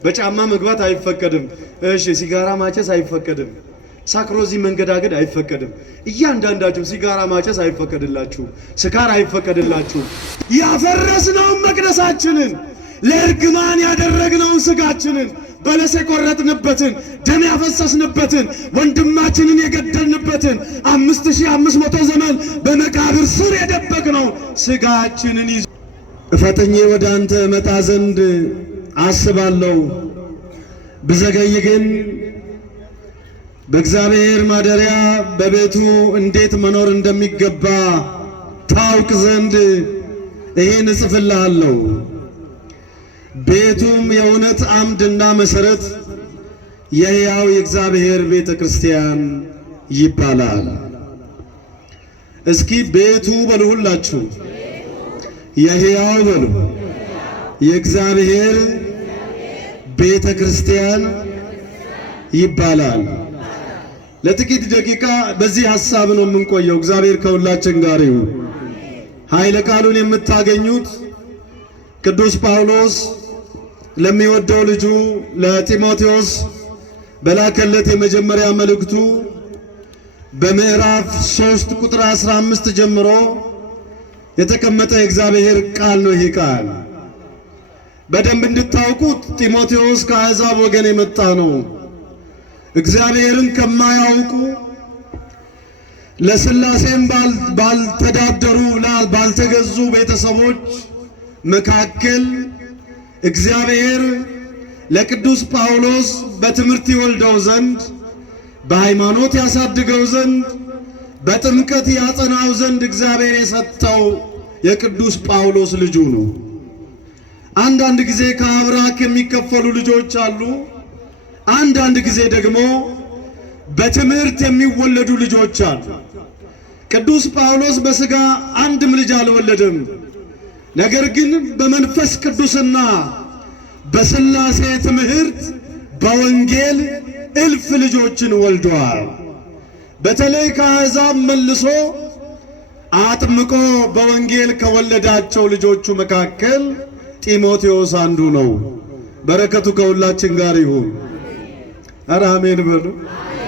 በጫማ መግባት አይፈቀድም። እሺ ሲጋራ ማጨስ አይፈቀድም። ሳክሮዚ መንገዳገድ አይፈቀድም። እያንዳንዳችሁ ሲጋራ ማጨስ አይፈቀድላችሁ፣ ስካር አይፈቀድላችሁ። ያፈረስነውን መቅደሳችንን ለእርግማን ያደረግነውን ስጋችንን በለስ የቆረጥንበትን ደም ያፈሰስንበትን ወንድማችንን የገደልንበትን 5500 ዘመን በመቃብር ስር የደበቅነው ስጋችንን ይዞ ፈጥኜ ወደ አንተ መጣ ዘንድ አስባለሁ። ብዘገይ ግን በእግዚአብሔር ማደሪያ በቤቱ እንዴት መኖር እንደሚገባ ታውቅ ዘንድ ይህን እጽፍልሃለሁ። ቤቱም የእውነት አምድና መሰረት የሕያው የእግዚአብሔር ቤተ ክርስቲያን ይባላል። እስኪ ቤቱ በሉ ሁላችሁ፣ የሕያው በሉ፣ የእግዚአብሔር ቤተ ክርስቲያን ይባላል። ለጥቂት ደቂቃ በዚህ ሐሳብ ነው የምንቆየው። እግዚአብሔር ከሁላችን ጋር ይሁን። ኃይለ ቃሉን የምታገኙት ቅዱስ ጳውሎስ ለሚወደው ልጁ ለጢሞቴዎስ በላከለት የመጀመሪያ መልእክቱ በምዕራፍ 3 ቁጥር 15 ጀምሮ የተቀመጠ የእግዚአብሔር ቃል ነው። ይህ ቃል በደንብ እንድታውቁት ጢሞቴዎስ ከአሕዛብ ወገን የመጣ ነው። እግዚአብሔርን ከማያውቁ ለሥላሴም ባልተዳደሩ ባልተገዙ ቤተሰቦች መካከል እግዚአብሔር ለቅዱስ ጳውሎስ በትምህርት ይወልደው ዘንድ በሃይማኖት ያሳድገው ዘንድ በጥምቀት ያጸናው ዘንድ እግዚአብሔር የሰጠው የቅዱስ ጳውሎስ ልጁ ነው። አንዳንድ ጊዜ ከአብራክ የሚከፈሉ ልጆች አሉ። አንዳንድ ጊዜ ደግሞ በትምህርት የሚወለዱ ልጆች አሉ። ቅዱስ ጳውሎስ በሥጋ አንድም ልጅ አልወለደም። ነገር ግን በመንፈስ ቅዱስና በሥላሴ ትምህርት በወንጌል እልፍ ልጆችን ወልዷል። በተለይ ከአሕዛብ መልሶ አጥምቆ በወንጌል ከወለዳቸው ልጆቹ መካከል ጢሞቴዎስ አንዱ ነው። በረከቱ ከሁላችን ጋር ይሁን። ኧረ አሜን በሉ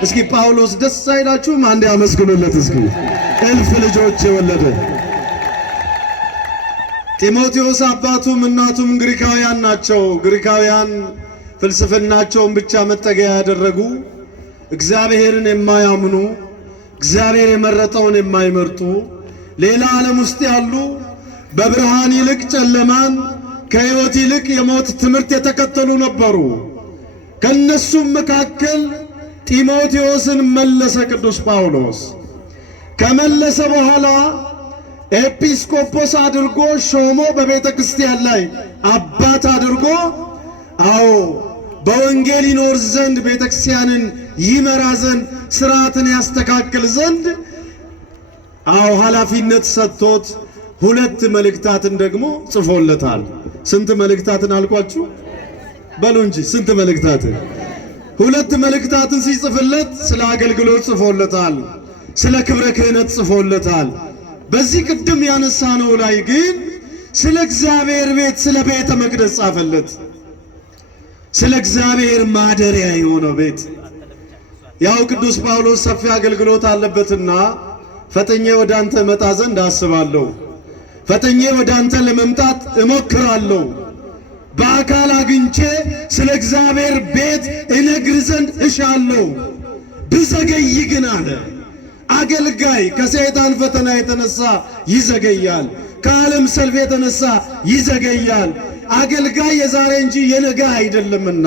እስኪ። ጳውሎስ ደስ አይላችሁም? አንዴ አመስግኑለት እስኪ። እልፍ ልጆች የወለደ ጢሞቴዎስ አባቱም እናቱም ግሪካውያን ናቸው። ግሪካውያን ፍልስፍናቸውን ብቻ መጠገያ ያደረጉ፣ እግዚአብሔርን የማያምኑ፣ እግዚአብሔር የመረጠውን የማይመርጡ፣ ሌላ ዓለም ውስጥ ያሉ፣ በብርሃን ይልቅ ጨለማን፣ ከሕይወት ይልቅ የሞት ትምህርት የተከተሉ ነበሩ። ከነሱም መካከል ጢሞቴዎስን መለሰ ቅዱስ ጳውሎስ። ከመለሰ በኋላ ኤጲስቆጶስ አድርጎ ሾሞ በቤተ ክርስቲያን ላይ አባት አድርጎ በወንጌል ይኖር ዘንድ ቤተ ክርስቲያንን ይመራ ዘንድ ሥርዓትን ያስተካክል ዘንድ ኃላፊነት ሰጥቶት 2 መልእክታትን ደግሞ ጽፎለታል። ስንት መልእክታትን አልኳችሁ? በሉ እንጂ ስንት መልእክታትን? 2 መልእክታትን ሲጽፍለት ስለ አገልግሎት ጽፎለታል፣ ስለ ክብረ ክህነት ጽፎለታል። በዚህ ቅድም ያነሳነው ላይ ግን ስለ እግዚአብሔር ቤት ስለ ቤተ መቅደስ ጻፈለት። ስለ እግዚአብሔር ማደሪያ የሆነው ቤት። ያው ቅዱስ ጳውሎስ ሰፊ አገልግሎት አለበትና ፈጥኜ ወደ አንተ መጣ ዘንድ አስባለሁ፣ ፈጥኜ ወደ አንተ ለመምጣት እሞክራለሁ፣ በአካል አግኝቼ ስለ እግዚአብሔር ቤት እነግር ዘንድ እሻለሁ። ብዘገይ ግን አለ አገልጋይ ከሰይጣን ፈተና የተነሳ ይዘገያል፣ ከዓለም ሰልፍ የተነሳ ይዘገያል። አገልጋይ የዛሬ እንጂ የነገ አይደለምና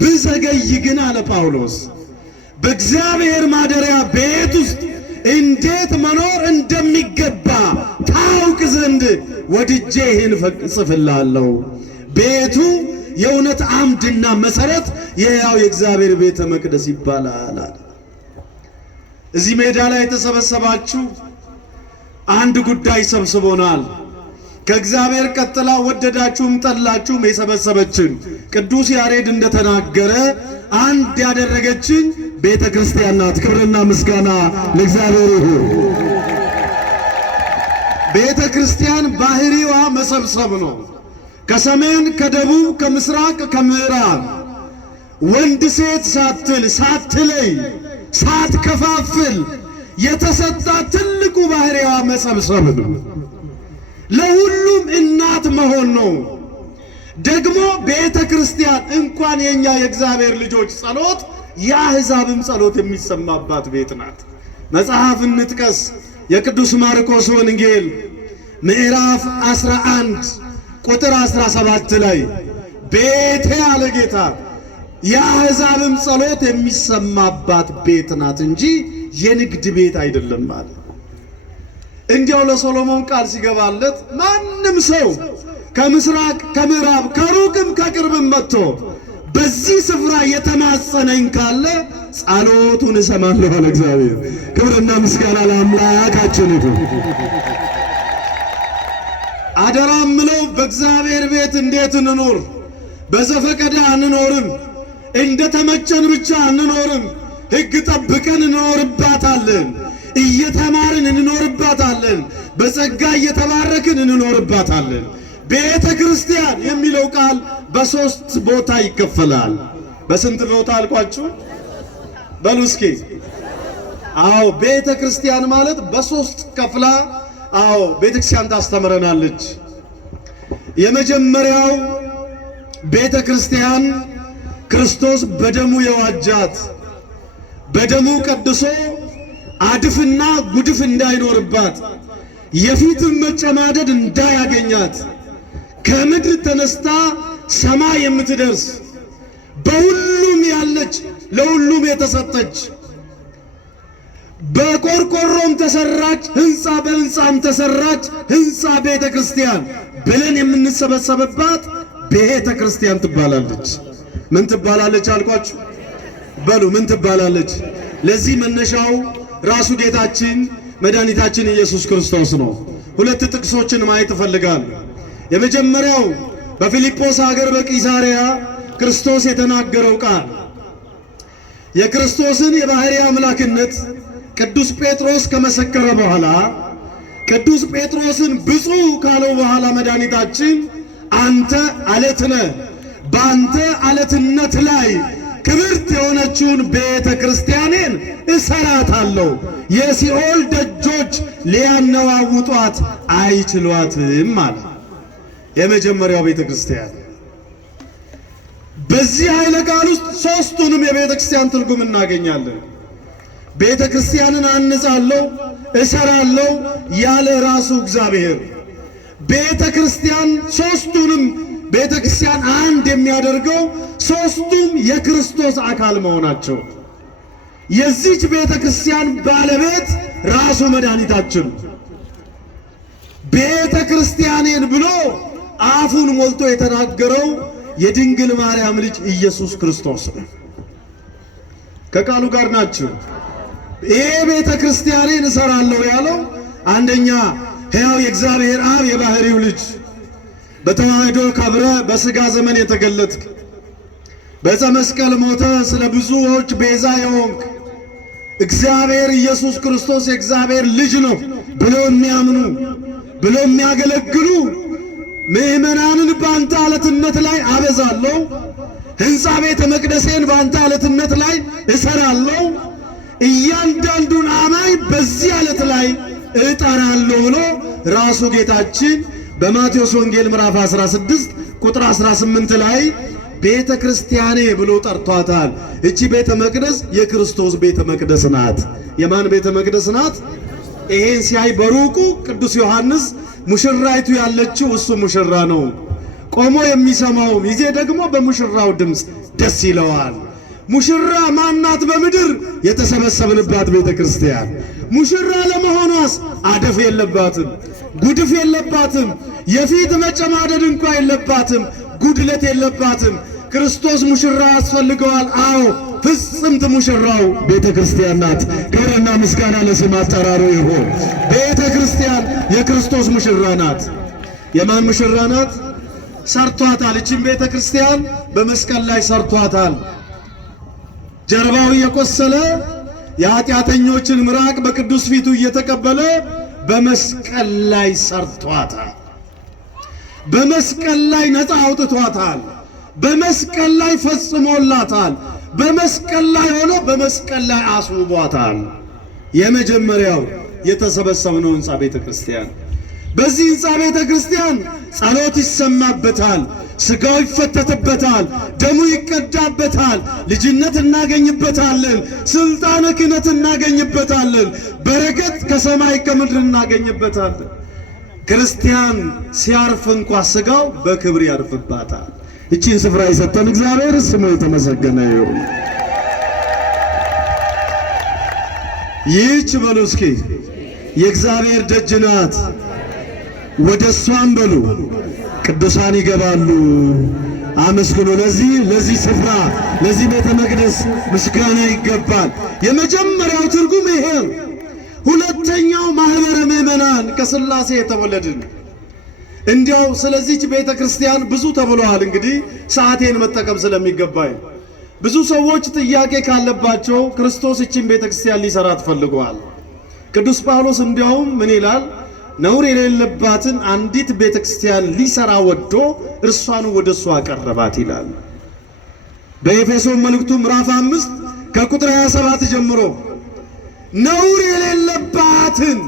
ብዘገይ ግን አለ ጳውሎስ በእግዚአብሔር ማደሪያ ቤት ውስጥ እንዴት መኖር እንደሚገባ ታውቅ ዘንድ ወድጄ ይህን እጽፍልሃለሁ። ቤቱ የእውነት አምድና መሰረት የሕያው የእግዚአብሔር ቤተ መቅደስ ይባላል። እዚህ ሜዳ ላይ የተሰበሰባችሁ አንድ ጉዳይ ሰብስቦናል። ከእግዚአብሔር ቀጥላ ወደዳችሁም ጠላችሁም የሰበሰበችን ቅዱስ ያሬድ እንደተናገረ አንድ ያደረገችን ቤተ ክርስቲያን ናት። ክብርና ምስጋና ለእግዚአብሔር ይሁን። ቤተ ክርስቲያን ባህሪዋ መሰብሰብ ነው። ከሰሜን ከደቡብ ከምስራቅ ከምዕራብ ወንድ ሴት ሳትለይ ሳትከፋፍል የተሰጣት ትልቁ ባህሪዋ መሰብሰብ ነው። ለሁሉም እናት መሆን ነው። ደግሞ ቤተ ክርስቲያን እንኳን የኛ የእግዚአብሔር ልጆች ጸሎት የአሕዛብም ጸሎት የሚሰማባት ቤት ናት። መጽሐፍ እንጥቀስ። የቅዱስ ማርቆስ ወንጌል ምዕራፍ 11 ቁጥር 17 ላይ ቤቴ አለ ጌታ የአሕዛብም ጸሎት የሚሰማባት ቤት ናት እንጂ የንግድ ቤት አይደለም ማለት። እንዲያው ለሶሎሞን ቃል ሲገባለት ማንም ሰው ከምስራቅ ከምዕራብ ከሩቅም ከቅርብም መጥቶ በዚህ ስፍራ የተማጸነኝ ካለ ጸሎቱን እሰማለሁ አለ እግዚአብሔር። ክብርና ምስጋና ለአምላካችን ይሁን። አደራም ምለው በእግዚአብሔር ቤት እንዴት እንኖር? በዘፈቀደ አንኖርም። እንደ ተመቸን ብቻ አንኖርም። ሕግ ጠብቀን እንኖርባታለን። እየተማርን እንኖርባታለን። በጸጋ እየተባረክን እንኖርባታለን። ቤተ ክርስቲያን የሚለው ቃል በሶስት ቦታ ይከፈላል። በስንት ቦታ አልኳችሁ? በሉ እስኪ። አዎ ቤተ ክርስቲያን ማለት በሶስት ከፍላ ቤተ ክርስቲያን ታስተምረናለች። የመጀመሪያው ቤተ ክርስቲያን ክርስቶስ በደሙ የዋጃት በደሙ ቀድሶ አድፍና ጉድፍ እንዳይኖርባት የፊትም መጨማደድ እንዳያገኛት ከምድር ተነስታ ሰማይ የምትደርስ በሁሉም ያለች ለሁሉም የተሰጠች በቆርቆሮም ተሰራች ሕንፃ በሕንፃም ተሰራች ሕንፃ ቤተ ክርስቲያን ብለን የምንሰበሰብባት ቤተ ክርስቲያን ትባላለች። ምን ትባላለች አልኳችሁ? በሉ ምን ትባላለች? ለዚህ መነሻው ራሱ ጌታችን መድኃኒታችን ኢየሱስ ክርስቶስ ነው። ሁለት ጥቅሶችን ማየት እፈልጋለሁ። የመጀመሪያው በፊልጶስ ሀገር በቂሳሪያ ክርስቶስ የተናገረው ቃል የክርስቶስን የባሕርይ አምላክነት ቅዱስ ጴጥሮስ ከመሰከረ በኋላ ቅዱስ ጴጥሮስን ብፁዕ ካለው በኋላ መድኃኒታችን አንተ አለት ነህ፣ በአንተ አለትነት ላይ ክብርት የሆነችውን ቤተ ክርስቲያኔን እሰራታለሁ፣ የሲኦል ደጆች ሊያነዋውጧት አይችሏትም አለ። የመጀመሪያው ቤተ ክርስቲያን። በዚህ ኃይለ ቃል ውስጥ ሦስቱንም የቤተ ክርስቲያን ትርጉም እናገኛለን። ቤተ ክርስቲያንን አንጻለሁ፣ እሰራለሁ ያለ ራሱ እግዚአብሔር። ቤተ ክርስቲያን ሦስቱንም ቤተ ክርስቲያን አንድ የሚያደርገው ሦስቱም የክርስቶስ አካል መሆናቸው። የዚች ቤተ ክርስቲያን ባለቤት ራሱ መድኃኒታችን ቤተ ክርስቲያኔን ብሎ አፉን ሞልቶ የተናገረው የድንግል ማርያም ልጅ ኢየሱስ ክርስቶስ ነው። ከቃሉ ጋር ናቸው። ይሄ ቤተ ክርስቲያኔን እሰራለሁ ያለው አንደኛ ሕያው የእግዚአብሔር አብ የባሕርዩ ልጅ በተዋህዶ ከብረ በሥጋ ዘመን የተገለጥክ በዕፀ መስቀል ሞተ ስለ ብዙዎች ቤዛ የሆንክ እግዚአብሔር ኢየሱስ ክርስቶስ የእግዚአብሔር ልጅ ነው ብሎ የሚያምኑ ብሎ የሚያገለግሉ ምእመናንን በአንተ አለትነት ላይ አበዛለሁ፣ ሕንፃ ቤተ መቅደሴን በአንተ አለትነት ላይ እሰራለሁ፣ እያንዳንዱን አማኝ በዚህ አለት ላይ እጠራለሁ ብሎ ራሱ ጌታችን በማቴዎስ ወንጌል ምዕራፍ 16 ቁጥር 18 ላይ ቤተ ክርስቲያኔ ብሎ ጠርቷታል። እቺ ቤተ መቅደስ የክርስቶስ ቤተ መቅደስ ናት። የማን ቤተ መቅደስ ናት? ይሄን ሲያይ በሩቁ ቅዱስ ዮሐንስ ሙሽራይቱ ያለችው እሱ ሙሽራ ነው፣ ቆሞ የሚሰማው ሚዜ ደግሞ በሙሽራው ድምፅ ደስ ይለዋል። ሙሽራ ማናት? በምድር የተሰበሰብንባት ቤተ ክርስቲያን። ሙሽራ ለመሆኗስ አደፍ የለባትም፣ ጉድፍ የለባትም፣ የፊት መጨማደድ እንኳ የለባትም፣ ጉድለት የለባትም። ክርስቶስ ሙሽራ ያስፈልገዋል። አዎ ፍጽምት ሙሽራው ቤተ ክርስቲያን ናት። ክብርና ምስጋና ለስም አጠራሩ ይሁን። ቤተ ክርስቲያን የክርስቶስ ሙሽራ ናት። የማን ሙሽራ ናት? ሰርቷታል። እቺን ቤተ ክርስቲያን በመስቀል ላይ ሰርቷታል። ጀርባው እየቆሰለ የኃጢአተኞችን ምራቅ በቅዱስ ፊቱ እየተቀበለ በመስቀል ላይ ሰርቷታል። በመስቀል ላይ ነፃ አውጥቷታል። በመስቀል ላይ ፈጽሞላታል። በመስቀል ላይ ሆኖ በመስቀል ላይ አስውቧታል። የመጀመሪያው የተሰበሰብነው ሕንፃ ቤተ ክርስቲያን። በዚህ ሕንፃ ቤተ ክርስቲያን ጸሎት ይሰማበታል፣ ሥጋው ይፈተትበታል፣ ደሙ ይቀዳበታል፣ ልጅነት እናገኝበታለን፣ ስልጣነ ክህነት እናገኝበታለን፣ በረከት ከሰማይ ከምድር እናገኝበታለን። ክርስቲያን ሲያርፍ እንኳ ሥጋው በክብር ያርፍባታል። እቺን ስፍራ የሰጠን እግዚአብሔር ስሙ የተመሰገነ ይሁን። ይህች በሉ እስኪ የእግዚአብሔር ደጅ ናት፣ ወደ እሷም በሉ ቅዱሳን ይገባሉ። አመስግኑ። ለዚህ ስፍራ ለዚህ ቤተ መቅደስ ምስጋና ይገባል። የመጀመሪያው ትርጉም ይሄ። ሁለተኛው ማህበረ ምእመናን ከሥላሴ የተወለድን። እንዲያው ስለዚህች ቤተ ክርስቲያን ብዙ ተብሏል። እንግዲህ ሰዓቴን መጠቀም ስለሚገባኝ ብዙ ሰዎች ጥያቄ ካለባቸው ክርስቶስ እቺን ቤተ ክርስቲያን ሊሰራ ተፈልጓል። ቅዱስ ጳውሎስ እንዲያውም ምን ይላል? ነውር የሌለባትን አንዲት ቤተ ክርስቲያን ሊሰራ ወዶ እርሷን ወደሱ አቀረባት ይላል። በኤፌሶን መልእክቱ ምዕራፍ 5 ከቁጥር 27 ጀምሮ ነውር የሌለባትን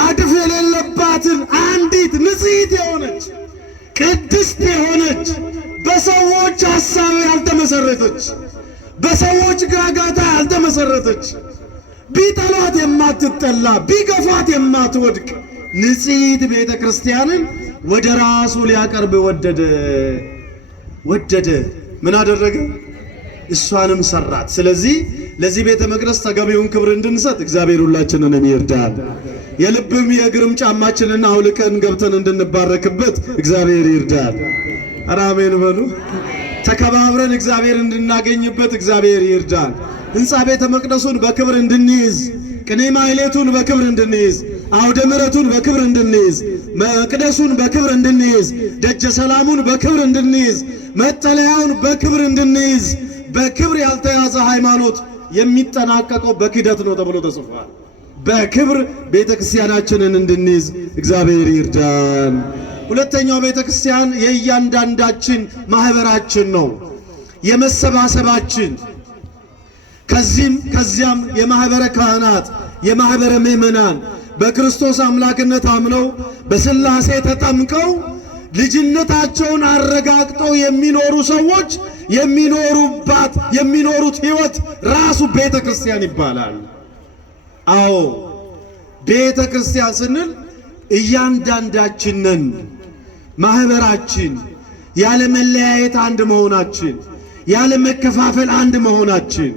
አድፍ የሌለባትን አንዲት ንጽሕት የሆነች ቅድስት የሆነች በሰዎች ሐሳብ ያልተመሰረተች በሰዎች ጋጋታ ያልተመሰረተች ቢጠሏት የማትጠላ ቢገፋት የማትወድቅ ንጽሕት ቤተ ክርስቲያንን ወደ ራሱ ሊያቀርብ ወደደ። ምን አደረገ? እሷንም ሰራት። ስለዚህ ለዚህ ቤተ መቅደስ ተገቢውን ክብር እንድንሰጥ እግዚአብሔር ሁላችንን ይርዳል። የልብም የእግርም ጫማችንን አውልቀን ገብተን እንድንባረክበት እግዚአብሔር ይርዳል። አሜን በሉ። ተከባብረን እግዚአብሔር እንድናገኝበት እግዚአብሔር ይርዳል። ሕንፃ ቤተ መቅደሱን በክብር እንድንይዝ፣ ቅኔ ማሕሌቱን በክብር እንድንይዝ፣ አውደ ምሕረቱን በክብር እንድንይዝ፣ መቅደሱን በክብር እንድንይዝ፣ ደጀ ሰላሙን በክብር እንድንይዝ፣ መጠለያውን በክብር እንድንይዝ። በክብር ያልተያዘ ሃይማኖት የሚጠናቀቀው በክህደት ነው ተብሎ ተጽፏል። በክብር ቤተ ክርስቲያናችንን እንድንይዝ እግዚአብሔር ይርዳን። ሁለተኛው ቤተ ክርስቲያን የእያንዳንዳችን ማህበራችን ነው፣ የመሰባሰባችን ከዚህም ከዚያም የማህበረ ካህናት የማህበረ ምእመናን በክርስቶስ አምላክነት አምነው በሥላሴ ተጠምቀው ልጅነታቸውን አረጋግጠው የሚኖሩ ሰዎች የሚኖሩት ሕይወት ራሱ ቤተ ክርስቲያን ይባላል። አዎ ቤተ ክርስቲያን ስንል እያንዳንዳችንን ማህበራችን ያለ መለያየት አንድ መሆናችን፣ ያለ መከፋፈል አንድ መሆናችን፣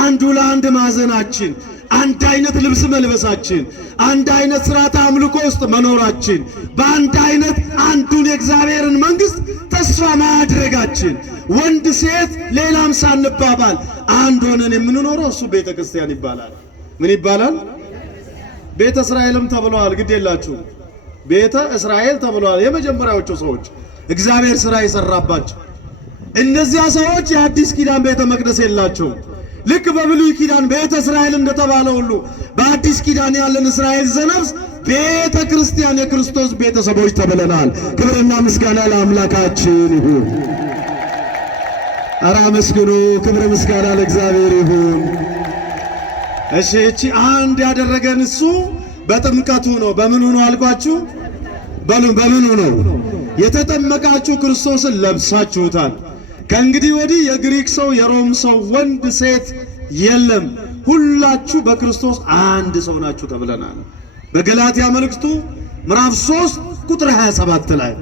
አንዱ ለአንድ ማዘናችን፣ አንድ አይነት ልብስ መልበሳችን፣ አንድ አይነት ሥርዓተ አምልኮ ውስጥ መኖራችን፣ በአንድ አይነት አንዱን የእግዚአብሔርን መንግሥት ተስፋ ማድረጋችን፣ ወንድ ሴት ሌላም ሳንባባል አንድ ሆነን የምንኖረው እሱ ቤተ ክርስቲያን ይባላል። ምን ይባላል? ቤተ እስራኤልም ተብለዋል። ግድ የላችሁ ቤተ እስራኤል ተብለዋል። የመጀመሪያዎቹ ሰዎች እግዚአብሔር ሥራ የሰራባቸው እነዚያ ሰዎች የአዲስ ኪዳን ቤተ መቅደስ የላቸውም። ልክ በብሉይ ኪዳን ቤተ እስራኤል እንደተባለ ሁሉ በአዲስ ኪዳን ያለን እስራኤል ዘነፍስ ቤተ ክርስቲያን የክርስቶስ ቤተሰቦች ተብለናል። ክብርና ምስጋና ለአምላካችን ይሁን። ኧረ አመስግኑ። ክብር ምስጋና ለእግዚአብሔር ይሁን። እሺ እቺ አንድ ያደረገን እሱ በጥምቀቱ ነው። በምኑ ነው አልኳችሁ? በምኑ ነው? የተጠመቃችሁ ክርስቶስን ለብሳችሁታል። ከእንግዲህ ወዲህ የግሪክ ሰው የሮም ሰው ወንድ ሴት የለም፣ ሁላችሁ በክርስቶስ አንድ ሰው ናችሁ ተብለናል በገላትያ መልእክቱ ምዕራፍ 3 ቁጥር 27 ላይ።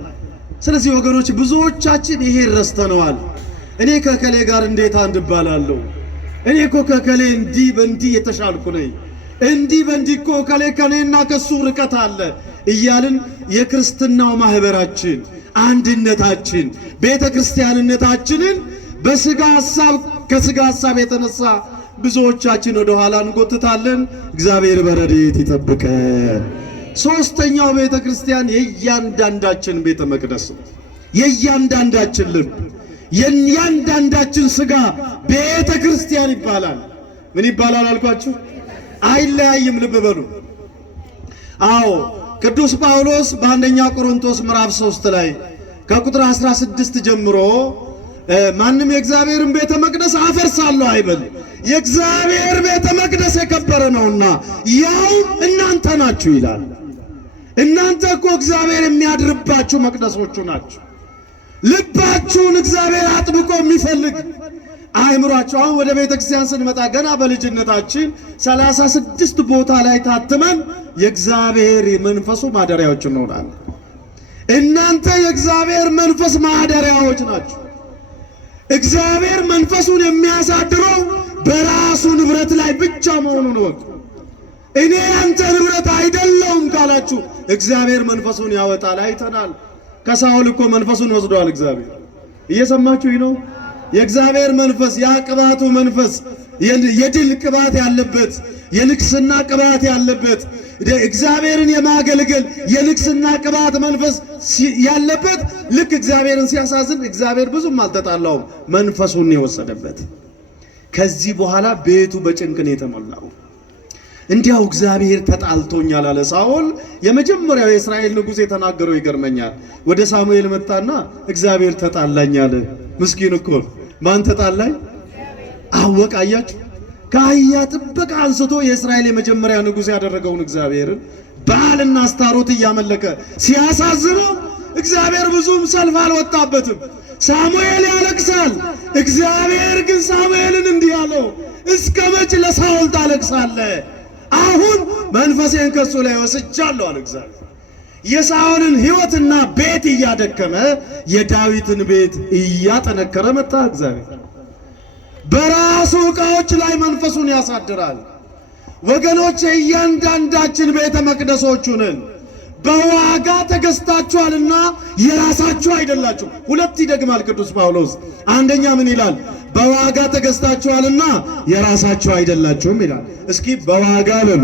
ስለዚህ ወገኖች ብዙዎቻችን ይሄ ረስተነዋል። እኔ ከከሌ ጋር እንዴት አንድ እባላለሁ? እኔ እኮ ከከሌ እንዲህ በእንዲህ የተሻልኩ ነኝ፣ እንዲህ በእንዲህ እኮ ከሌ ከኔና ከሱ ርቀት አለ እያልን የክርስትናው ማህበራችን አንድነታችን ቤተ ክርስቲያንነታችንን በስጋ ሐሳብ ከስጋ ሐሳብ የተነሳ ብዙዎቻችን ወደ ኋላ እንጎትታለን። እግዚአብሔር በረድኤት ይጠብቀን። ሶስተኛው ቤተ ክርስቲያን የእያንዳንዳችን ቤተ መቅደስ፣ የእያንዳንዳችን ልብ፣ የእያንዳንዳችን ስጋ ቤተ ክርስቲያን ይባላል። ምን ይባላል አልኳችሁ? አይለያይም። ልብ በሉ። አዎ ቅዱስ ጳውሎስ በአንደኛ ቆሮንቶስ ምዕራፍ 3 ላይ ከቁጥር 16 ጀምሮ ማንም የእግዚአብሔርን ቤተ መቅደስ አፈርሳለሁ አይበል፣ የእግዚአብሔር ቤተ መቅደስ የከበረ ነውና ያው እናንተ ናችሁ ይላል። እናንተ እኮ እግዚአብሔር የሚያድርባችሁ መቅደሶቹ ናችሁ። ልባችሁን እግዚአብሔር አጥብቆ የሚፈልግ አእምሯችሁ። አሁን ወደ ቤተ ክርስቲያን ስንመጣ ገና በልጅነታችን 36 ቦታ ላይ ታትመን የእግዚአብሔር መንፈሱ ማደሪያዎች እንሆናለን። እናንተ የእግዚአብሔር መንፈስ ማደሪያዎች ናችሁ። እግዚአብሔር መንፈሱን የሚያሳድረው በራሱ ንብረት ላይ ብቻ መሆኑን ወቁ። እኔ ያንተ ንብረት አይደለሁም ካላችሁ እግዚአብሔር መንፈሱን ያወጣል። አይተናል። ከሳኦል እኮ መንፈሱን ወስዷል እግዚአብሔር። እየሰማችሁኝ ነው? የእግዚአብሔር መንፈስ ያ ቅባቱ መንፈስ የድል ቅባት ያለበት የንግስና ቅባት ያለበት እግዚአብሔርን የማገልገል የንግስና ቅባት መንፈስ ያለበት ልክ እግዚአብሔርን ሲያሳዝን እግዚአብሔር ብዙም አልተጣላውም፣ መንፈሱን የወሰደበት። ከዚህ በኋላ ቤቱ በጭንቅ ነው የተሞላው። እንዲያው እግዚአብሔር ተጣልቶኛል አለ ሳኦል። የመጀመሪያው የእስራኤል ንጉሥ የተናገረው ይገርመኛል። ወደ ሳሙኤል መጣና እግዚአብሔር ተጣላኝ አለ። ምስኪን እኮ ማን ተጣላኝ አወቅ። አያችሁ፣ ከአህያ ጥበቃ አንስቶ የእስራኤል የመጀመሪያ ንጉሥ ያደረገውን እግዚአብሔርን በዓልና አስታሮት እያመለከ ሲያሳዝነው እግዚአብሔር ብዙም ሰልፍ አልወጣበትም። ሳሙኤል ያለቅሳል። እግዚአብሔር ግን ሳሙኤልን እንዲህ አለው፣ እስከ መቼ ለሳኦል ታለቅሳለህ? አሁን መንፈሴን ከሱ ላይ ወስጃለሁ አለ እግዚአብሔር። የሳኦልን ሕይወትና ቤት እያደከመ የዳዊትን ቤት እያጠነከረ መጣ እግዚአብሔር። በራሱ ዕቃዎች ላይ መንፈሱን ያሳድራል። ወገኖች እያንዳንዳችን ቤተ መቅደሶቹ ነን። በዋጋ ተገዝታችኋልና የራሳችሁ አይደላችሁ። ሁለት ይደግማል ቅዱስ ጳውሎስ። አንደኛ ምን ይላል? በዋጋ ተገዝታችኋልና የራሳችሁ አይደላችሁም ይላል። እስኪ በዋጋ በሉ።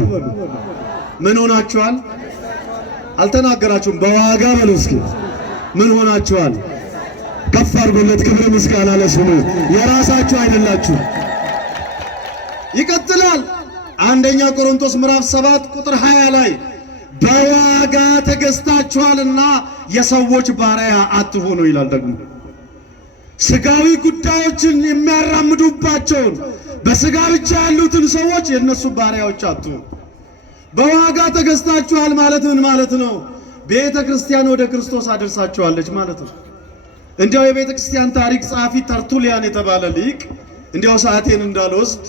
ምን ሆናችኋል? አልተናገራችሁም። በዋጋ በሉ እስኪ። ምን ሆናችኋል? ከፍ አድርጎለት ክብር ምስጋና ለስሙ። የራሳችሁ አይደላችሁ። ይቀጥላል። አንደኛ ቆሮንቶስ ምዕራፍ 7 ቁጥር 20 ላይ በዋጋ ተገዝታችኋልና የሰዎች ባሪያ አትሁኑ ይላል። ደግሞ ስጋዊ ጉዳዮችን የሚያራምዱባቸውን በስጋ ብቻ ያሉትን ሰዎች የነሱ ባሪያዎች አትሁኑ። በዋጋ ተገዝታችኋል ማለት ምን ማለት ነው? ቤተ ክርስቲያን ወደ ክርስቶስ አደርሳችኋለች ማለት ነው። እንዲያው የቤተ ክርስቲያን ታሪክ ጸሐፊ ተርቱሊያን የተባለ ሊቅ እንዲያው ሰዓቴን እንዳልወስድ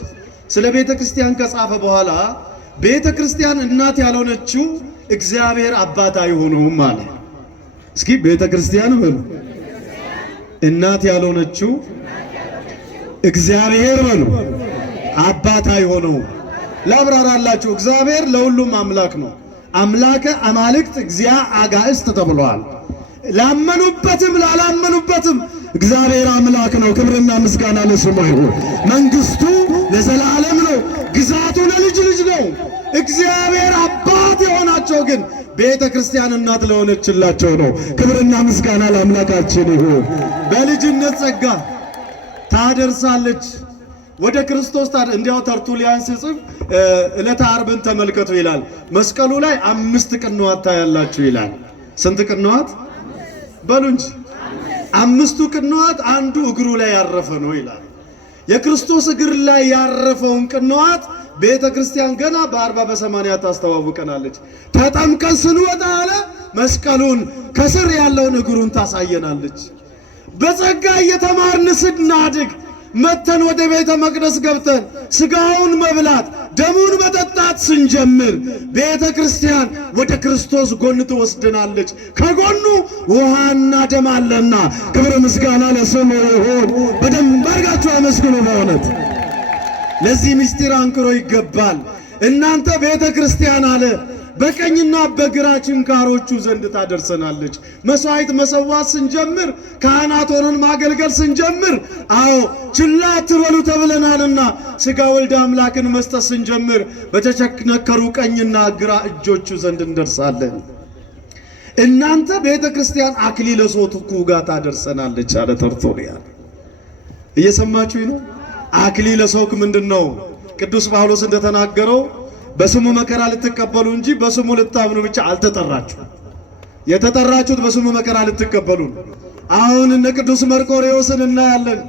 ስለ ቤተ ክርስቲያን ከጻፈ በኋላ ቤተ ክርስቲያን እናት ያልሆነችው እግዚአብሔር አባት አይሆነውም አለ። እስኪ ቤተ ክርስቲያን በሉ እናት ያልሆነችው እግዚአብሔር በሉ አባት አይሆነውም። ላብራራላችሁ። እግዚአብሔር ለሁሉም አምላክ ነው። አምላከ አማልክት እግዚአ አጋእዝት ተብሏል። ላመኑበትም ላላመኑበትም እግዚአብሔር አምላክ ነው። ክብርና ምስጋና ለስሙ ይሁን። መንግስቱ ለዘላለም ነው። ግዛቱ ለልጅ ልጅ ነው። እግዚአብሔር አባት የሆናቸው ግን ቤተ ክርስቲያን እናት ለሆነችላቸው ነው። ክብርና ምስጋና ለአምላካችን ይሁን። በልጅነት ጸጋ ታደርሳለች ወደ ክርስቶስ እንዲያው ተርቱሊያን ሲጽፍ ዕለተ ዓርብን ተመልከቱ ይላል። መስቀሉ ላይ 5 ቅንዋት ታያላችሁ ይላል። ስንት ቅንዋት በሉ እንጂ 5ቱ ቅንዋት አንዱ እግሩ ላይ ያረፈ ነው ይላል። የክርስቶስ እግር ላይ ያረፈውን ቅንዋት ቤተ ክርስቲያን ገና በ40 በ80 ታስተዋውቀናለች። ተጠምቀን ስንወጣ አለ መስቀሉን ከስር ያለውን እግሩን ታሳየናለች። በጸጋ እየተማርን ስናድግ መተን ወደ ቤተ መቅደስ ገብተን ስጋውን መብላት ደሙን መጠጣት ስንጀምር ቤተ ክርስቲያን ወደ ክርስቶስ ጎን ትወስደናለች። ከጎኑ ውሃና ደም አለና ክብር ምስጋና ለስሙ ይሁን። በደንብ አድርጋችሁ አመስግኑ። በእውነት ለዚህ ምስጢር አንክሮ ይገባል። እናንተ ቤተ ክርስቲያን አለ በቀኝና በግራ ችንካሮቹ ዘንድ ታደርሰናለች። መስዋዕት መሰዋት ስንጀምር ካህናት ሆነን ማገልገል ስንጀምር አዎ ችላ አትበሉ ተብለናልና ሥጋ ወልደ አምላክን መስጠት ስንጀምር በተቸነከሩ ቀኝና ግራ እጆቹ ዘንድ እንደርሳለን። እናንተ ቤተ ክርስቲያን አክሊለ ሦክ ጋር ታደርሰናለች አለ ተርቱሊያን። እየሰማችሁኝ ነው? አክሊለ ሦክ ምንድነው? ቅዱስ ጳውሎስ እንደተናገረው በስሙ መከራ ልትቀበሉ እንጂ በስሙ ልታምኑ ብቻ አልተጠራችሁ። የተጠራችሁት በስሙ መከራ ልትቀበሉ። አሁን እነ ቅዱስ መርቆሬዎስን እናያለን።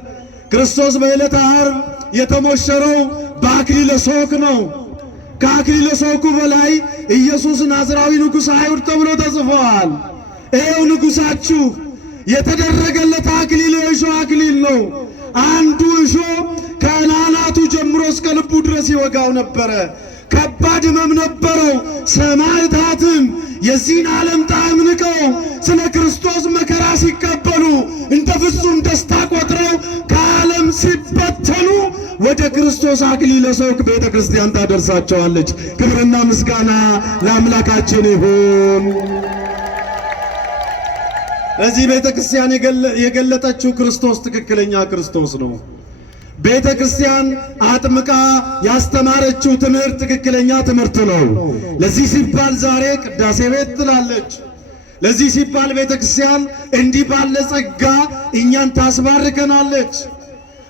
ክርስቶስ በዕለተ ዓርብ የተሞሸረው በአክሊለ ሦክ ነው። ከአክሊለ ሦኩ በላይ ኢየሱስ ናዝራዊ ንጉሥ አይሁድ ተብሎ ተጽፏል። ይኸው ንጉሣችሁ የተደረገለት አክሊል የእሾህ አክሊል ነው። አንዱ እሾህ ከአናቱ ጀምሮ እስከ ልቡ ድረስ ይወጋው ነበረ። ከባድ ሕመም ነበረው። ሰማዕታትም የዚህን ዓለም ጣዕም ንቀው ስለ ክርስቶስ መከራ ሲቀበሉ እንደ ፍጹም ደስታ ቆጥረው ከዓለም ሲበተኑ ወደ ክርስቶስ አክሊለ ሦክ ቤተ ክርስቲያን ታደርሳቸዋለች። ክብርና ምስጋና ለአምላካችን ይሁን። ለዚህ ቤተ ክርስቲያን የገለጠችው ክርስቶስ ትክክለኛ ክርስቶስ ነው። ቤተ ክርስቲያን አጥምቃ ያስተማረችው ትምህርት ትክክለኛ ትምህርት ነው። ለዚህ ሲባል ዛሬ ቅዳሴ ቤት ትላለች። ለዚህ ሲባል ቤተ ክርስቲያን እንዲህ ባለ ጸጋ እኛን ታስባርከናለች።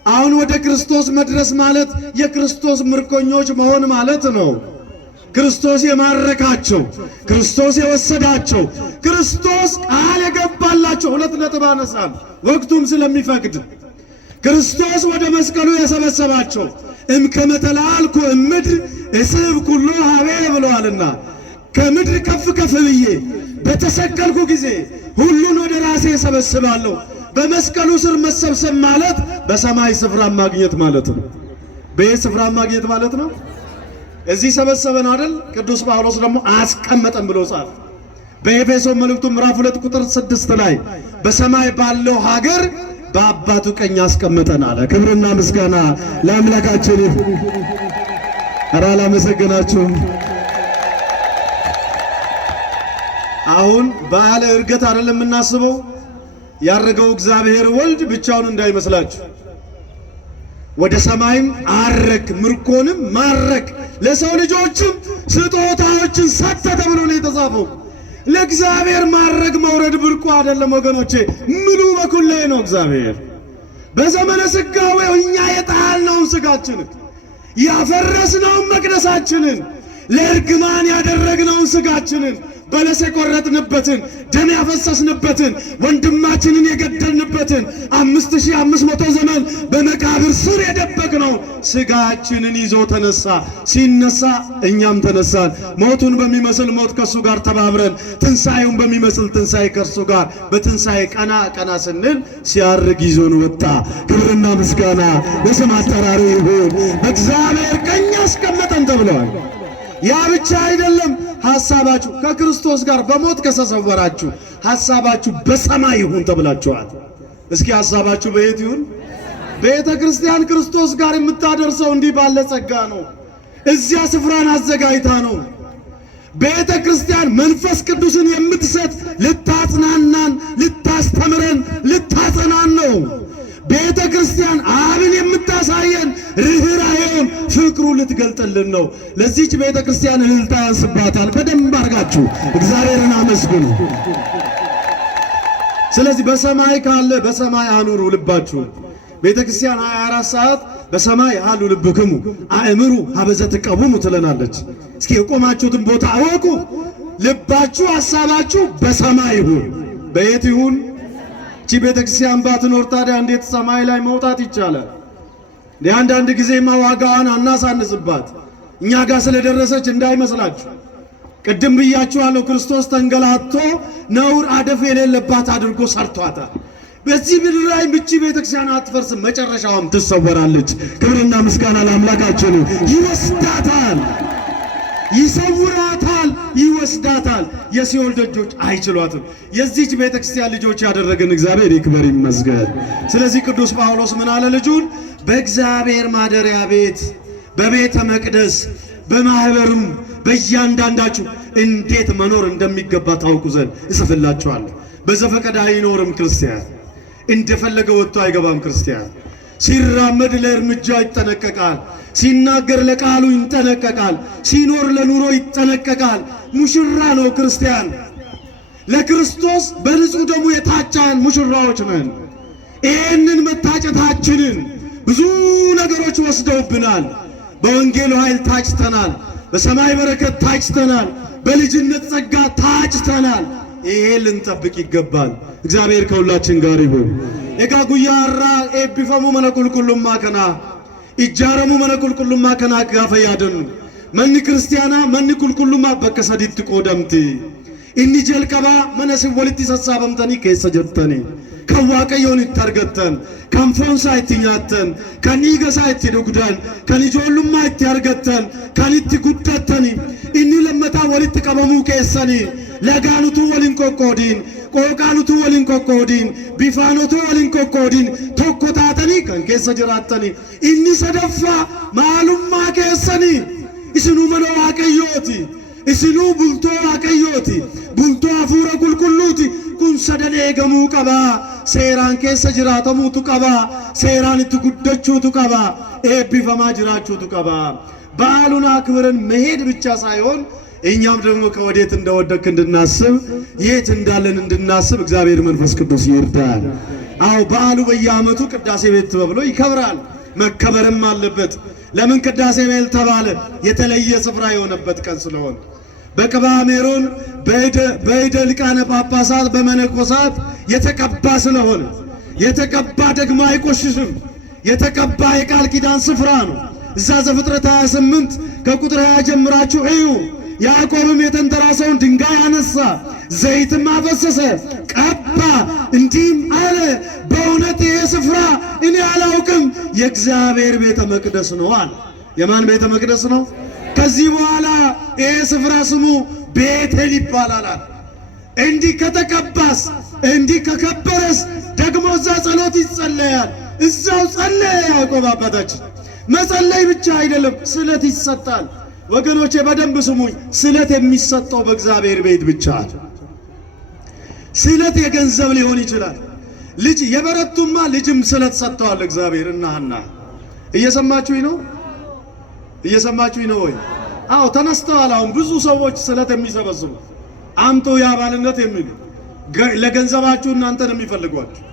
አሁን ወደ ክርስቶስ መድረስ ማለት የክርስቶስ ምርኮኞች መሆን ማለት ነው። ክርስቶስ የማረካቸው፣ ክርስቶስ የወሰዳቸው፣ ክርስቶስ ቃል የገባላቸው ሁለት ነጥብ አነሳል ወቅቱም ስለሚፈቅድ ክርስቶስ ወደ መስቀሉ የሰበሰባቸው እምከመ ተለአልኩ እምድር እስብ ኩሎ ሀቤ ብለዋልና ከምድር ከፍ ከፍ ብዬ በተሰቀልኩ ጊዜ ሁሉን ወደ ራሴ ሰበስባለሁ። በመስቀሉ ስር መሰብሰብ ማለት በሰማይ ስፍራ ማግኘት ማለት ነው። በዚህ ስፍራ ማግኘት ማለት ነው። እዚህ ሰበሰበን አይደል? ቅዱስ ጳውሎስ ደግሞ አስቀመጠን ብሎ ጻፈ። በኤፌሶን መልእክቱ ምዕራፍ 2 ቁጥር 6 ላይ በሰማይ ባለው ሀገር በአባቱ ቀኝ አስቀመጠን አለ። ክብርና ምስጋና ለአምላካችን ይሁን። ኧረ አላመሰግናችሁም? አሁን በዓለ ዕርገት አይደለም የምናስበው። ያረገው እግዚአብሔር ወልድ ብቻውን እንዳይመስላችሁ ወደ ሰማይም አረግ፣ ምርኮንም ማረክ፣ ለሰው ልጆችም ስጦታዎችን ሰጠ ተብሎ ነው የተጻፈው። ለእግዚአብሔር ማረግ መውረድ ብርቁ አይደለም ወገኖቼ፣ ምሉ በኩሌ ነው እግዚአብሔር። በዘመነ ሥጋዌው እኛ የጣልነውን ሥጋችንን ያፈረስነውን መቅደሳችንን ለእርግማን ያደረግነውን ሥጋችንን በለስ የቆረጥንበትን ደም ያፈሰስንበትን ወንድማችንን የገደልንበትን 5500 ዘመን በመቃብር ስር የደበቅነው ሥጋችንን ይዞ ተነሳ። ሲነሳ እኛም ተነሳን። ሞቱን በሚመስል ሞት ከሱ ጋር ተባብረን ትንሣኤውን በሚመስል ትንሣኤ ከሱ ጋር በትንሣኤ ቀና ቀና ስንል ሲያርግ ይዞን ወጣ። ክብርና ምስጋና ለስም አጠራሩ ይሁን። በእግዚአብሔር ቀኝ አስቀመጠን ተብለዋል። ያ ብቻ አይደለም፣ ሐሳባችሁ ከክርስቶስ ጋር በሞት ከተሰወራችሁ ሐሳባችሁ በሰማይ ይሁን ተብላችኋል። እስኪ ሐሳባችሁ በየት ይሁን? ቤተ ክርስቲያን ክርስቶስ ጋር የምታደርሰው እንዲህ ባለ ጸጋ ነው። እዚያ ስፍራን አዘጋጅታ ነው። ቤተ ክርስቲያን መንፈስ ቅዱስን የምትሰጥ ልታጽናናን፣ ልታስተምረን፣ ልታጸናን ነው። ቤተ ክርስቲያን አብን የምታሳየን ርኅራኄውን፣ ፍቅሩ ልትገልጥልን ነው። ለዚህች ቤተ ክርስቲያን እልልታ ያንስባታል። በደንብ አድርጋችሁ እግዚአብሔርን አመስግኑ። ስለዚህ በሰማይ ካለ በሰማይ አኑሩ ልባችሁ። ቤተ ክርስቲያን 24 ሰዓት በሰማይ አሉ ልብክሙ አእምሩ ሀበዘ ትቀውሙ ትለናለች። እስኪ የቆማችሁትን ቦታ አወቁ። ልባችሁ ሐሳባችሁ በሰማይ ይሁን። በየት ይሁን? እቺ ቤተ ክርስቲያን ባትኖር ታዲያ እንዴት ሰማይ ላይ መውጣት ይቻላል? አንዳንድ ጊዜማ ዋጋዋን አናሳንስባት፣ እኛ ጋር ስለደረሰች እንዳይመስላችሁ። ቅድም ብያችኋለሁ፣ ክርስቶስ ተንገላቶ ነውር አደፍ የሌለባት አድርጎ ሰርቷታል። በዚህ ምድር ላይ እቺ ቤተ ክርስቲያን አትፈርስም፣ መጨረሻዋም ትሰወራለች። ክብርና ምስጋና ለአምላካችን። ይወስዳታል፣ ይሰውራታል፣ ይወስዳታል። የሲኦል ደጆች አይችሏትም። የዚህች ቤተ ክርስቲያን ልጆች ያደረገን እግዚአብሔር ይክበር ይመስገን። ስለዚህ ቅዱስ ጳውሎስ ምን አለ? ልጁን በእግዚአብሔር ማደሪያ ቤት፣ በቤተ መቅደስ፣ በማኅበሩም በእያንዳንዳችሁ እንዴት መኖር እንደሚገባ ታውቁ ዘንድ እጽፍላችኋለሁ። በዘፈቀደ አይኖርም ክርስቲያን። እንደፈለገ ወጥቶ አይገባም ክርስቲያን። ሲራመድ ለእርምጃ ይጠነቀቃል። ሲናገር ለቃሉ ይጠነቀቃል። ሲኖር ለኑሮ ይጠነቀቃል። ሙሽራ ነው ክርስቲያን። ለክርስቶስ በንጹሕ ደሙ የታጨን ሙሽራዎች ነን። ይህንን መታጨታችንን ብዙ ነገሮች ወስደውብናል። በወንጌሉ ኃይል ታጭተናል። በሰማይ በረከት ታጭተናል። በልጅነት ጸጋ ታጭተናል። ይሄ ልንጠብቅ ይገባል። እግዚአብሔር ከሁላችን ጋር ይሁን። ኤጋ ጉያራ ኤቢፈሙ መነቁልቁሉማ ከና ኢጃረሙ መነቁልቁሉማ ከና ጋፈ ያደኑ መኒ ክርስቲያና መኒ ቁልቁሉማ በከሰዲት ቆደምቲ ኢኒ ጀልቀባ መነስ ወልቲ ሰሳበምተኒ ከሰ ጀርተኒ ከዋቀዮን ይታርገተን ከንፎንሳ ይትኛተን ከኒገሳ ይትዱግዳን ከኒጆሉማ ይታርገተን ከኒት ጉዳተኒ ኢኒ ለመታ ወልቲ ቀበሙ ከሰኒ ለጋኑቱ ወሊን ቆቆዲን ቆቃኑቱ ወሊን ቆቆዲን ቢፋኖቱ ወሊን ቆቆዲን ቶኮታተኒ ከን ከሰ ጀራተኒ ኢኒ ሰደፋ ማሉማ ከሰኒ ኢስኑ መኖ ዋቀዮቲ ኢስኑ ቡልቶ ዋቀዮቲ ቡልቶ አፉረ ቁልቁሉቲ ኩን ሰደኔ ገሙ ቀባ ሴራን ከሰ ጅራተሙቱ ቀባ ሴራን ትጉደቹቱ ቀባ ኤቢፈማ ጅራቹቱ ቀባ በዓሉን አክብረን መሄድ ብቻ ሳይሆን እኛም ደግሞ ከወዴት እንደወደክ እንድናስብ የት እንዳለን እንድናስብ እግዚአብሔር መንፈስ ቅዱስ ይርዳል። አዎ በዓሉ በየዓመቱ ቅዳሴ ቤት ተብሎ ይከብራል። መከበርም አለበት። ለምን ቅዳሴ ቤት ተባለ? የተለየ ስፍራ የሆነበት ቀን ስለሆነ በቅባ ሜሮን በእደ ሊቃነ ጳጳሳት በመነኮሳት የተቀባ ስለሆነ የተቀባ ደግሞ አይቆሽሽም። የተቀባ የቃል ኪዳን ስፍራ ነው። እዛ ዘፍጥረት 28 ከቁጥር 20 ጀምራችሁ እዩ። ያዕቆብም የተንተራሰውን ድንጋይ አነሳ፣ ዘይትም አፈሰሰ፣ ቀባ፣ እንዲህም አለ በእውነት ይሄ ስፍራ እኔ አላውቅም የእግዚአብሔር ቤተ መቅደስ ነው አለ። የማን ቤተ መቅደስ ነው? ከዚህ በኋላ ይሄ ስፍራ ስሙ ቤቴል ይባላል። እንዲህ ከተቀባስ እንዲህ ከከበረስ ደግሞ እዛ ጸሎት ይጸለያል። እዛው ጸለየ ያዕቆብ አባታችን። መጸለይ ብቻ አይደለም፣ ስለት ይሰጣል። ወገኖቼ በደንብ ስሙኝ። ስለት የሚሰጠው በእግዚአብሔር ቤት ብቻ ነው። ስለት የገንዘብ ሊሆን ይችላል። ልጅ የበረቱማ ልጅም ስለት ሰጥተዋል እግዚአብሔር እና ሐና። እየሰማችሁኝ ነው? እየሰማችሁኝ ነው ወይ? አዎ ተነስተዋል። አሁን ብዙ ሰዎች ስለት የሚሰበስቡ አምጦ የአባልነት የሚሉ ለገንዘባችሁ እናንተን የሚፈልጓችሁ፣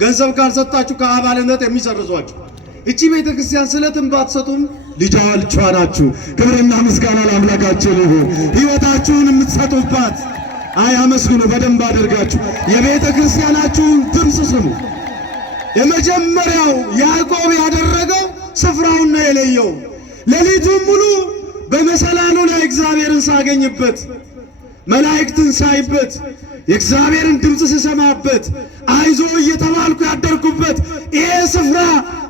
ገንዘብ ካልሰጣችሁ ከአባልነት የሚሰርዟችሁ። እቺ ቤተ ክርስቲያን ስለትን ባትሰጡም ልጃልቿ ናችሁ። ክብርና ምስጋና ለአምላካችን ይሁን። ሕይወታችሁን የምትሰጡባት አመስግኑ በደንብ አድርጋችሁ። የቤተ ክርስቲያናችሁን ድምፅ ስሙ። የመጀመሪያው ያዕቆብ ያደረገው ስፍራውን ነው የለየው። ሌሊቱን ሙሉ በመሰላሉ ላይ እግዚአብሔርን ሳገኝበት፣ መላእክትን ሳይበት፣ የእግዚአብሔርን ድምፅ ስሰማበት፣ አይዞ እየተባልኩ ያደርኩበት ይሄ ስፍራ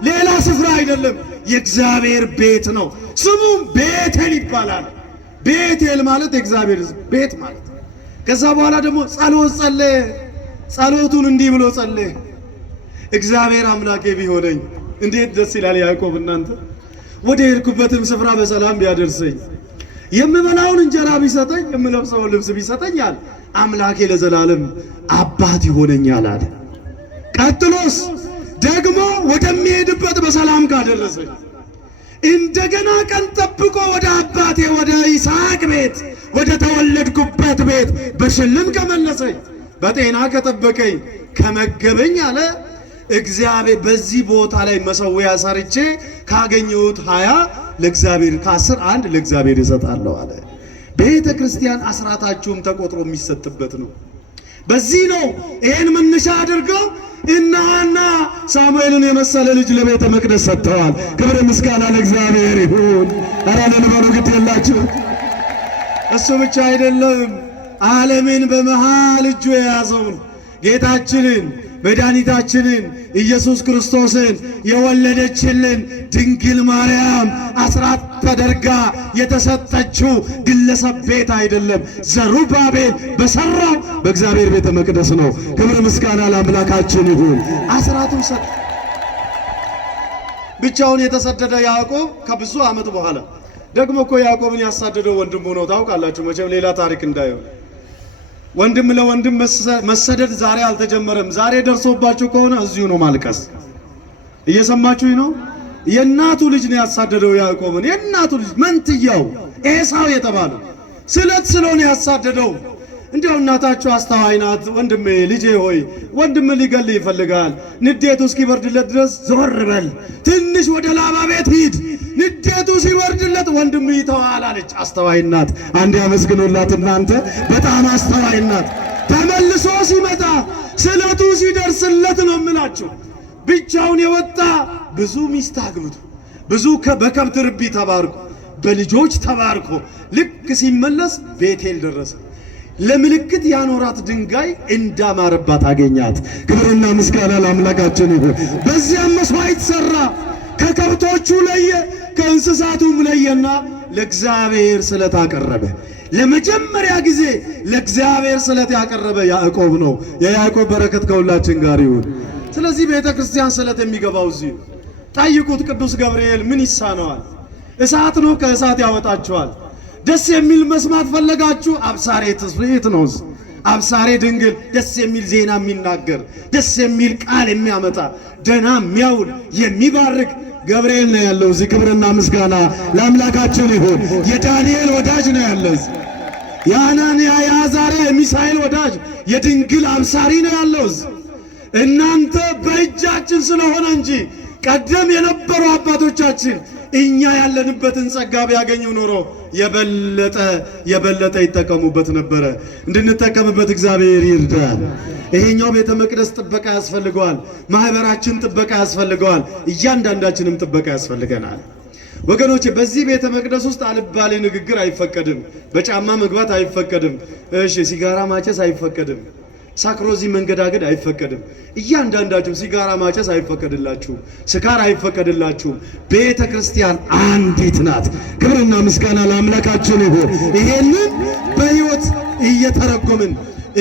ሌላ ስፍራ አይደለም፣ የእግዚአብሔር ቤት ነው። ስሙም ቤቴል ይባላል። ቤቴል ማለት የእግዚአብሔር ቤት ማለት። ከዛ በኋላ ደግሞ ጸሎት ጸለየ። ጸሎቱን እንዲህ ብሎ ጸለየ፣ እግዚአብሔር አምላኬ ቢሆነኝ እንዴት ደስ ይላል። ያዕቆብ እናንተ ወደ ሄድኩበትም ስፍራ በሰላም ቢያደርሰኝ፣ የምበላውን እንጀራ ቢሰጠኝ፣ የምለብሰውን ልብስ ቢሰጠኛል፣ አምላኬ ለዘላለም አባት ይሆነኛል አለ። ቀጥሎስ ደግሞ ወደሚሄድበት በሰላም ካደረሰኝ፣ እንደገና ቀን ጠብቆ ወደ አባቴ ወደ ይስሐቅ ቤት ወደ ተወለድኩበት ቤት በሽልም ከመለሰኝ፣ በጤና ከጠበቀኝ፣ ከመገበኝ አለ እግዚአብሔር በዚህ ቦታ ላይ መሰዊያ ሰርቼ ካገኘሁት 20 ለእግዚአብሔር ከ10 1 ለእግዚአብሔር ይሰጣለሁ አለ። ቤተ ክርስቲያን አስራታችሁም ተቆጥሮ የሚሰጥበት ነው። በዚህ ነው ይሄን መነሻ አድርገው እና ሐና ሳሙኤልን የመሰለ ልጅ ለቤተ መቅደስ ሰጥተዋል። ክብር ምስጋና ለእግዚአብሔር ይሁን። ኧረ ለንበሩ ግድ የላችሁ። እሱ ብቻ አይደለም፣ ዓለምን በመሃል እጁ የያዘውን ጌታችንን መድኃኒታችንን ኢየሱስ ክርስቶስን የወለደችልን ድንግል ማርያም አስራት ተደርጋ የተሰጠችው ግለሰብ ቤት አይደለም፣ ዘሩባቤል በሰራው በእግዚአብሔር ቤተ መቅደስ ነው። ክብር ምስጋና ለአምላካችን ይሁን። አስራቱን ሰጥ። ብቻውን የተሰደደ ያዕቆብ ከብዙ ዓመት በኋላ ደግሞ እኮ ያዕቆብን ያሳደደው ወንድሙ ነው። ታውቃላችሁ መቼም ሌላ ታሪክ እንዳይሆን። ወንድም ለወንድም መሰደድ ዛሬ አልተጀመረም። ዛሬ ደርሶባችሁ ከሆነ እዚሁ ነው ማልቀስ። እየሰማችሁኝ ነው? የእናቱ ልጅ ነው ያሳደደው ያዕቆብን። የእናቱ ልጅ መንትያው ኤሳው የተባለው ስለት ስለሆነ ያሳደደው። እንዲያው እናታችሁ አስተዋይ ናት። ወንድሜ ልጄ ሆይ ወንድም ሊገልህ ይፈልጋል። ንዴቱ እስኪበርድለት ድረስ ዞር በል፣ ትንሽ ወደ ላባ ቤት ሂድ፣ ንዴቱ ሲበርድለት ወንድም ይተዋል አለች። አስተዋይ ናት። አንድ ያመስግኑላት እናንተ። በጣም አስተዋይ ናት። ተመልሶ ሲመጣ ስለቱ ሲደርስለት ነው የምላችሁ። ብቻውን የወጣ ብዙ ሚስት አግብቶ ብዙ በከብት ርቢ ተባርኮ በልጆች ተባርኮ ልክ ሲመለስ ቤቴል ደረሰ። ለምልክት ያኖራት ድንጋይ እንዳማረባት አገኛት። ክብርና ምስጋና ለአምላካችን ይሁን። በዚያም መስዋዕት ሰራ፣ ከከብቶቹ ለየ፣ ከእንስሳቱም ለየና ለእግዚአብሔር ስለት አቀረበ። ለመጀመሪያ ጊዜ ለእግዚአብሔር ስለት ያቀረበ ያዕቆብ ነው። የያዕቆብ በረከት ከሁላችን ጋር ይሁን። ስለዚህ ቤተ ክርስቲያን ስለት የሚገባው እዚህ ጠይቁት። ቅዱስ ገብርኤል ምን ይሳነዋል? እሳት ነው፣ ከእሳት ያወጣችኋል። ደስ የሚል መስማት ፈለጋችሁ? አብሳሬ ትስብእት ነው። አብሳሬ ድንግል ደስ የሚል ዜና የሚናገር ደስ የሚል ቃል የሚያመጣ ደና የሚያውል የሚባርክ ገብርኤል ነው ያለው እዚህ። ክብርና ምስጋና ለአምላካችን ይሁን። የዳንኤል ወዳጅ ነው ያለው እዚህ። የአናንያ የአዛርያ የሚሳኤል ወዳጅ የድንግል አብሳሪ ነው ያለው እዚህ። እናንተ በእጃችን ስለሆነ እንጂ ቀደም የነበሩ አባቶቻችን እኛ ያለንበትን ጸጋ ቢያገኙ ኖሮ የበለጠ ይጠቀሙበት ነበረ። እንድንጠቀምበት እግዚአብሔር ይርዳል። ይሄኛው ቤተ መቅደስ ጥበቃ ያስፈልገዋል። ማህበራችን ጥበቃ ያስፈልገዋል። እያንዳንዳችንም ጥበቃ ያስፈልገናል። ወገኖቼ በዚህ ቤተ መቅደስ ውስጥ አልባሌ ንግግር አይፈቀድም። በጫማ መግባት አይፈቀድም። እሺ፣ ሲጋራ ማጨስ አይፈቀድም። ሳክሮዚ መንገዳገድ አይፈቀድም። እያንዳንዳችሁ ሲጋራ ማጨስ አይፈቀድላችሁም። ስካር አይፈቀድላችሁም። ቤተ ክርስቲያን አንዲት ናት። ክብርና ምስጋና ለአምላካችን ይሁን። ይሄንን በሕይወት እየተረጎምን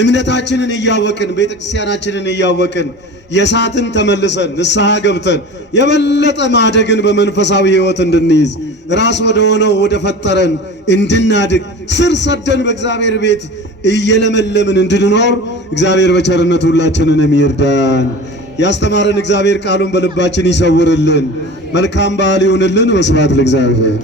እምነታችንን እያወቅን ቤተ ክርስቲያናችንን እያወቅን የሳትን ተመልሰን ንስሐ ገብተን የበለጠ ማደግን በመንፈሳዊ ሕይወት እንድንይዝ ራስ ወደ ሆነው ወደ ፈጠረን እንድናድግ ስር ሰደን በእግዚአብሔር ቤት እየለመለምን እንድንኖር እግዚአብሔር በቸርነቱ ሁላችንን ይርዳን። ያስተማረን እግዚአብሔር ቃሉን በልባችን ይሰውርልን። መልካም በዓል ይሁንልን። ወስብሐት ለእግዚአብሔር።